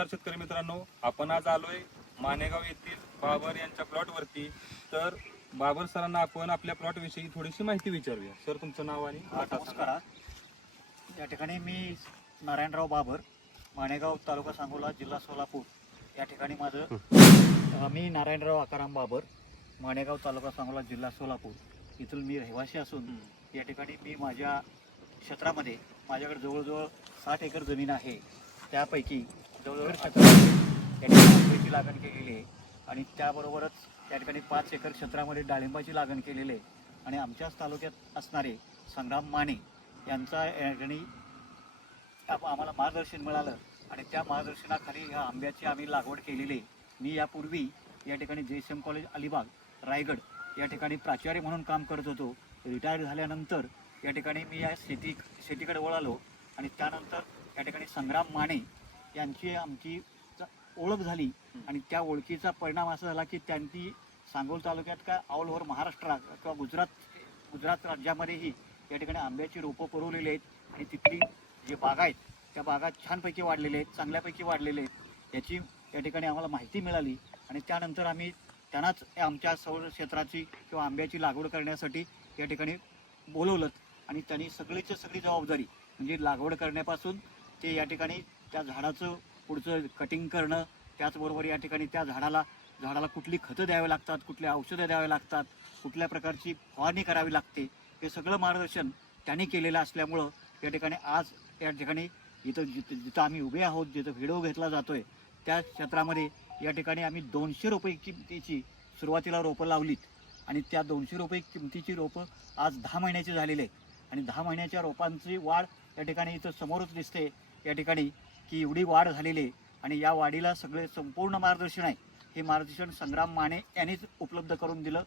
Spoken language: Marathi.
नमस्कार शेतकरी मित्रांनो आपण आज आलोय मानेगाव येथील बाबर यांच्या प्लॉट वरती तर बाबर सरांना आपण आपल्या प्लॉट विषयी थोडीशी माहिती विचारूया. सर तुमचं नाव आणि. नमस्कार. या ठिकाणी मी नारायणराव बाबर माणेगाव तालुका सांगोला जिल्हा सोलापूर. या ठिकाणी माझं मी नारायणराव आकाराम बाबर माणेगाव तालुका सांगोला जिल्हा सोलापूर. इथून मी रहिवासी असून. या ठिकाणी मी माझ्या क्षेत्रामध्ये माझ्याकडे जवळजवळ साठ एकर जमीन आहे. त्यापैकी जवळजवळ क्षेत्रामध्ये त्या ठिकाणी आंब्याची लागण केलेली आहे. आणि त्याबरोबरच त्या ठिकाणी पाच एकर क्षेत्रामध्ये डाळिंबाची लागण केलेली आहे. आणि आमच्याच तालुक्यात असणारे संग्राम माने यांचा या ठिकाणी आम्हाला मार्गदर्शन मिळालं. आणि त्या मार्गदर्शनाखाली ह्या आंब्याची आम्ही लागवड केलेली आहे. मी यापूर्वी या ठिकाणी J S M college Alibag Raigad या ठिकाणी प्राचार्य म्हणून काम करत होतो. रिटायर झाल्यानंतर या ठिकाणी मी या शेती शेतीकडे वळालो. आणि त्यानंतर या ठिकाणी संग्राम माने यांची आमची ओळख झाली. आणि त्या ओळखीचा परिणाम असा झाला की त्यांनी सांगोल तालुक्यात काय ऑल ओव्हर महाराष्ट्र किंवा गुजरात गुजरात राज्यामध्येही या ठिकाणी आंब्याची रोपं पुरवलेली आहेत. आणि तिथली जे बागा आहेत त्या बागा छानपैकी वाढलेल्या आहेत चांगल्यापैकी वाढलेले आहेत. याची या ठिकाणी आम्हाला माहिती मिळाली. आणि त्यानंतर आम्ही त्यांनाच आमच्या सौर क्षेत्राची किंवा आंब्याची लागवड करण्यासाठी या ठिकाणी बोलवलं. आणि त्यांनी सगळीची सगळी जबाबदारी म्हणजे लागवड करण्यापासून ते या ठिकाणी त्या झाडाचं पुढचं कटिंग करणं त्याचबरोबर या ठिकाणी त्या झाडाला झाडाला कुठली खतं द्यावी लागतात कुठली औषधं द्यावी लागतात कुठल्या प्रकारची फवारणी करावी लागते हे सगळं मार्गदर्शन त्यांनी केलेलं असल्यामुळं या ठिकाणी आज या ठिकाणी इथं जिथं जिथं आम्ही उभे आहोत जिथं व्हिडिओ घेतला जातो आहे त्या क्षेत्रामध्ये या ठिकाणी आम्ही दोनशे रुपये किमतीची सुरुवातीला रोपं लावलीत आणि त्या दोनशे रुपये किमतीची रोपं आज दहा महिन्याची झालेली आहेत. आणि दहा महिन्याच्या रोपांची वाढ या ठिकाणी इथं समोरच दिसते. या ठिकाणी की एवढी वाढ झालेली आहे आणि या वाढीला सगळे संपूर्ण मार्गदर्शन आहे. हे मार्गदर्शन संग्राम माने यांनीच उपलब्ध करून दिलं.